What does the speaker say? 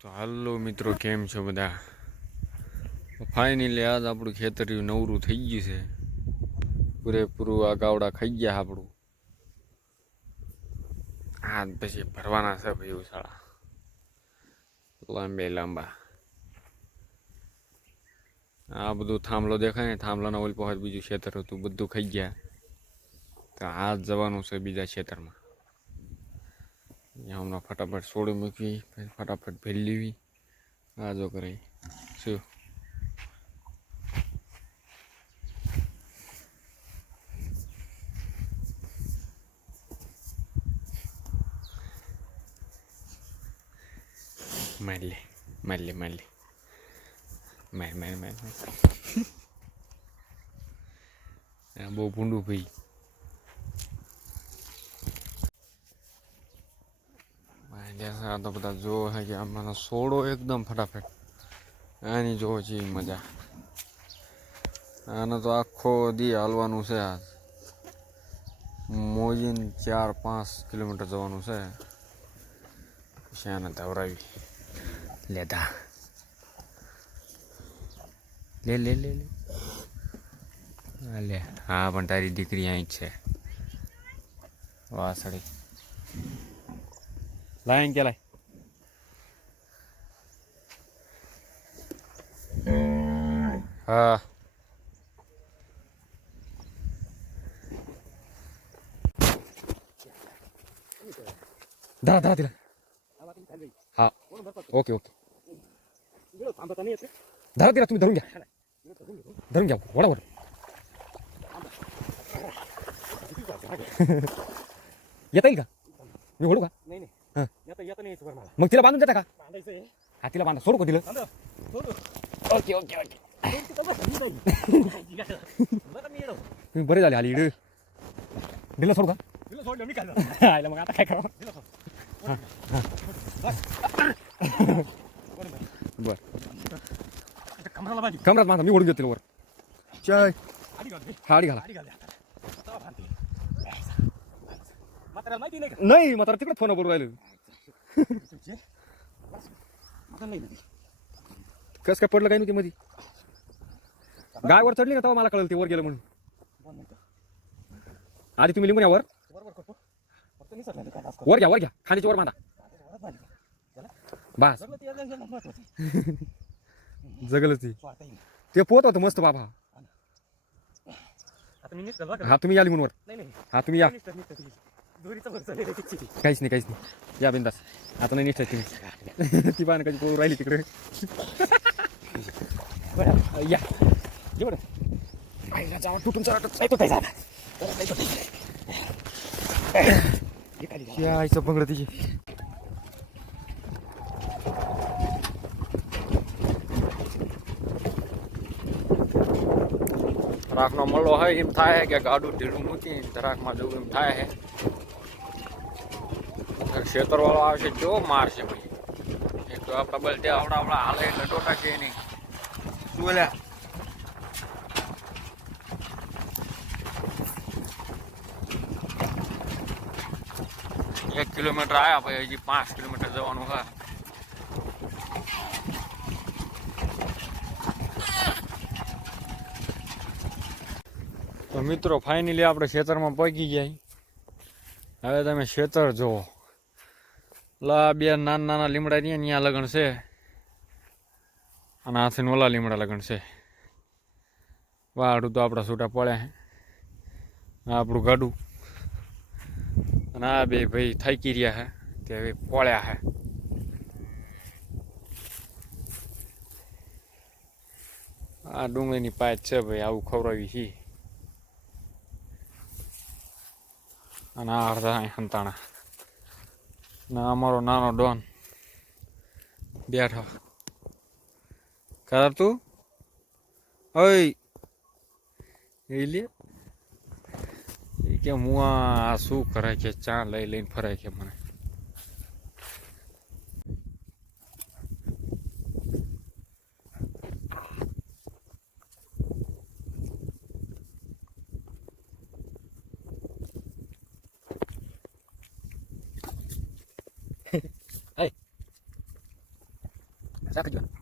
તો હાલો મિત્રો, કેમ છો બધા? ફાઇનલી આજ આપણું ખેતર્યું નવરું થઈ ગયું છે. પૂરેપૂરું આ ગાવડા ખાઈ ગયા આપણું. હા, પછી ભરવાના છે ભાઈ ઉછાળા લાંબે લાંબા. આ બધું થાંભલો દેખાય ને, થાંભલાના ઓલ પાસે બીજું ખેતર હતું, બધું ખાઈ ગયા. તો આજ જવાનું છે બીજા ખેતરમાં. હમણાં ફટાફટ સોડી મૂકવી, ફટાફટ ભેલી લેવી. આ જો કરે શું માર લે માર લે માર લે માર માર માર બહુ ભૂંડું ભાઈ. તો બધા જો છે કે આમાં સોડો એકદમ ફટાફટ આની જોવો છે મજા. આને તો આખો દી હાલવાનું છે. આજ મોજીને 4-5 કિલોમીટર જવાનું છે. પછી આને ધવરાવી લેતા લે લે લે લે લે. હા, પણ તારી દીકરી અહીં જ છે વાસળી. લાઈન કે લાય. હા, ધરા ધરા ધીરા. હા, ઓકે ઓકે. धरा धीरा तुम्ही धरून घ्या वडा वड. येता येईल का? मी ओढू का? नाही नाही, येता नाही मग तिला बांधून देता का? हा, तिला बांधा. सोडू का तिला? Okay okay okay. तुम्ही बरे झाले आली इड. दिलं सोडू का? दिलं सोडलं मी काय आयला मग आता काय करावं? बर, कमरात बांधा. मी ओढून घेतो वर. चाय हाडी घाला. नाही म्हातारा तिकडे फोन बरोबर राहिलं. कस काय पडलं काय नव्हती मध्ये? गायवर चढली ना तेव्हा मला कळलं ते वर गेलं म्हणून. आधी तुम्ही लिंबून या वर. वर घ्या खांद्याच्या वर बांधा. बस जगलच ते पोत होतं मस्त बाबा. हा, तुम्ही या लिंबून वर. हा, तुम्ही या. काहीच नाही या बिंदास. आता नाही निष्ठा तुम्ही. ती बाण कधी पोर राहिली तिकडे. या जावा तुटून आईचं बंगड तिची. ધરાકનો મળો હોય એમ થાય કે ગાડું ઢીલું મૂકી ધરાકમાં જવું એમ થાય છે. ખેતરવાળો આવશે જો મારશે ભાઈ. એક તો આપણા બલતે આવડા હાલે એટલે ટોટા છે નહીં. શું બોલ્યા? 1 કિલોમીટર આવ્યા ભાઈ, હજી 5 કિલોમીટર જવાનું હોય. તો મિત્રો, ફાઇનલી આપણે ખેતરમાં પહોંચી ગયા. હવે તમે ખેતર જુઓ. લા બે નાના લીમડા રહ્યા ત્યાં લગણ છે, અને હાથે ઓલા લીમડા લગણ છે. વાડું તો આપણા છૂટા પડ્યા હે. આપણું ગાડું અને આ બે ભાઈ થાકી રહ્યા હે તે હવે પોળ્યા હે. આ ડુંગળીની પાત છે ભાઈ, આવું ખવડાવી છે. અને આ અડધા હંતાણા ના અમારો નાનો ડોન બેઠો. કર તું ઓય એ લે કે હું આ શું કરે છે? ચા લઈને ફરે છે મને. રાખજો.